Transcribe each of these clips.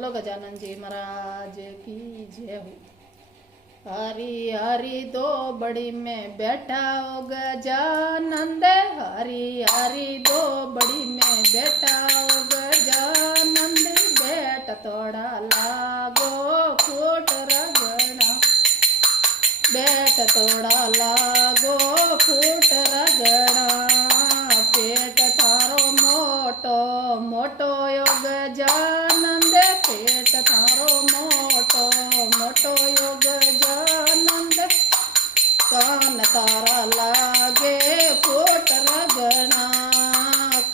बोलो गजानन जी महाराज की जय हो। हरी हरी दो बड़ी में बैठा हो गजानंद, हरी हरी दो बड़ी में बैठा हो गजानंद, बैठ थोड़ा लागो फूट रगड़ा, बैठ थोड़ा लागो फूट रगड़ा, पेट थारो मोटो मोटो योग गजानंद, पेट थारो मोटो मोटो योग गजानंद, कान तारा लागे फूट रगड़ा,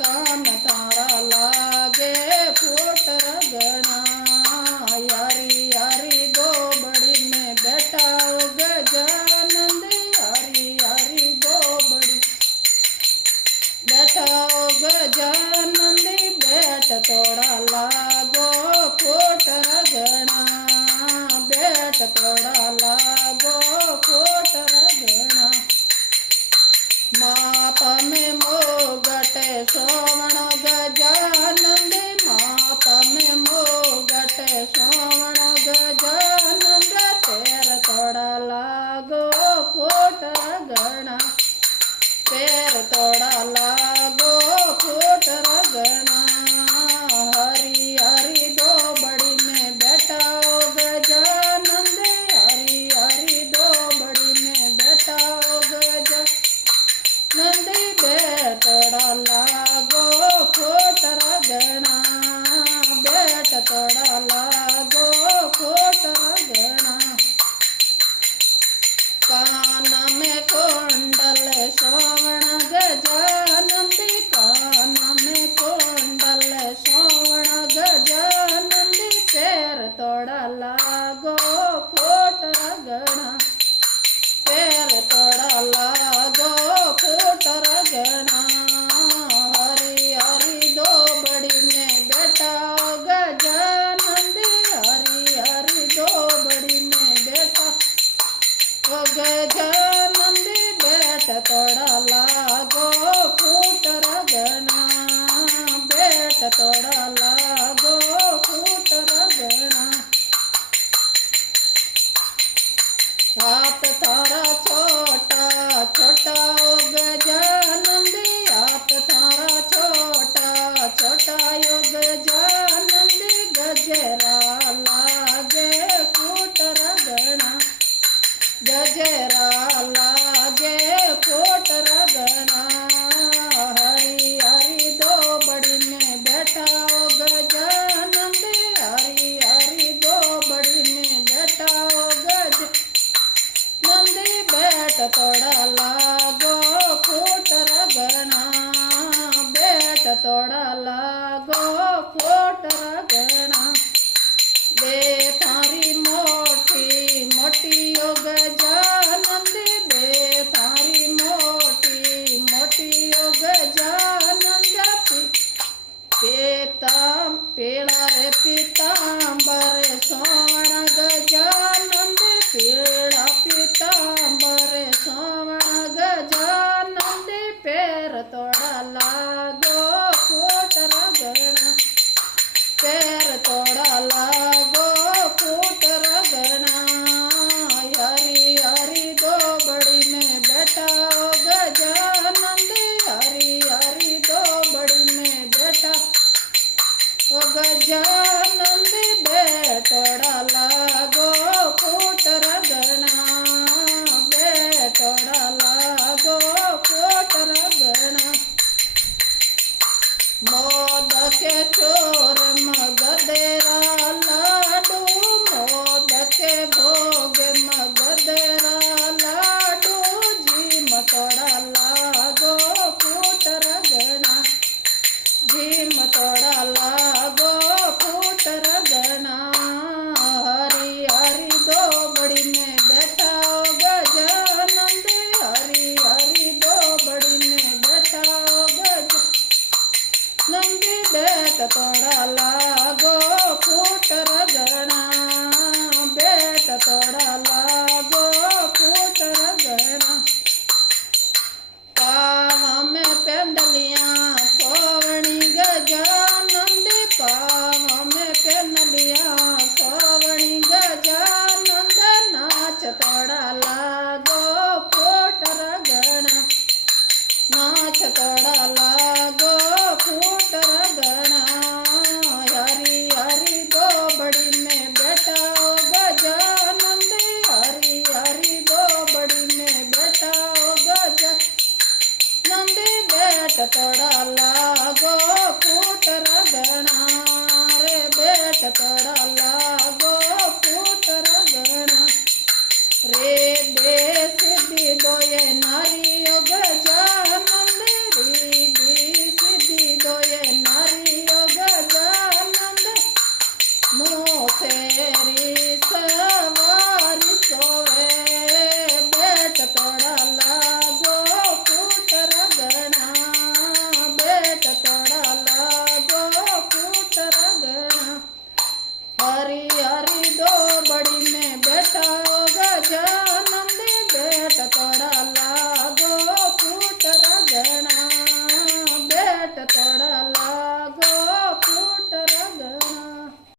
कान तारा लागे फूट रगड़ा, यारी यारी दो बड़ी में बैठा हो गजानंद, यारी यारी दो बड़ी बैठा हो गजानंद, बैठ थोड़ा लागो फूट रगड़ा, बैठ थोड़ा लागो फूट रगड़ा, माता में मोगट सोवण गजानंद, माता में मोगट सोवण गजानंद, पैर थोड़ा लागो फूट रगड़ा, पैर थोड़ा लागो फूट रगड़ा, हरी हरी दो बड़ी में बैठा हो गजानंद, हरी हरी दो बड़ी में बैठा हो गजानंद, बैठ थोड़ा लागो फूट रगड़ा, बैठ थोड़ा लागो फूट रगड़ा, कान में कुंडल सोवण गजानंद, कान में कुंडल सोवण गजानंद, पैर थोड़ा लागो फूट रगड़ा, पैर थोड़ा लागो फूट रगड़ा, हरी हरी दो बड़ी में बैठा हो गजानंद, हरी हरी दो बड़ी में बैठा हो गजानंद, बैठ थोड़ा लागो फूट रगड़ा, बैठ थोड़ा लागो फूट रगड़ा, हाथ थारा छोटा छोटा हो गजानंद, हाथ थारा छोटा छोटा हो गजानंद, गजरा लागे फूट रगड़ा, गजरा लागे फूट रगड़ा, हरी हरी दो बड़ी में बैठा हो गजानंद, हरी हरी दो बड़ी में बैठा हो गजानंद, बैठ थोड़ा लागो फूट रगड़ा, बैठ थोड़ा लागो फूट रगड़ा, बे थारी मोटी मोटी हो गजानंद, बे थारी मोटी मोटी हो गजानंद, पीताम पीला रे पीतांबर सोवण गजानंद, पीला पीतांबर सोवण गजानंद, पैर थोड़ा लागो फूट रगड़ा, पैर थोड़ा लागो फूट रगड़ा, हरी हरी दो बड़ी में बैठा हो गजानंद, हरी हरी दो बड़ी में बैठा हो गजानंद, तोड़ा लागो फूट रगना रे दे सिद्धि दोये नारियो गजानंद रिद्धि सिद्धि दोये नारियो गजानंद मोसेरी सवारी सोवे बेट तोड़ा लागो फूट रगना बेट तोड़ा लागो फूट रगना हरी हरी दो बड़ी में बैठा गजानंद बेट तोड़ा लागो फूट रगना बेट तोड़ा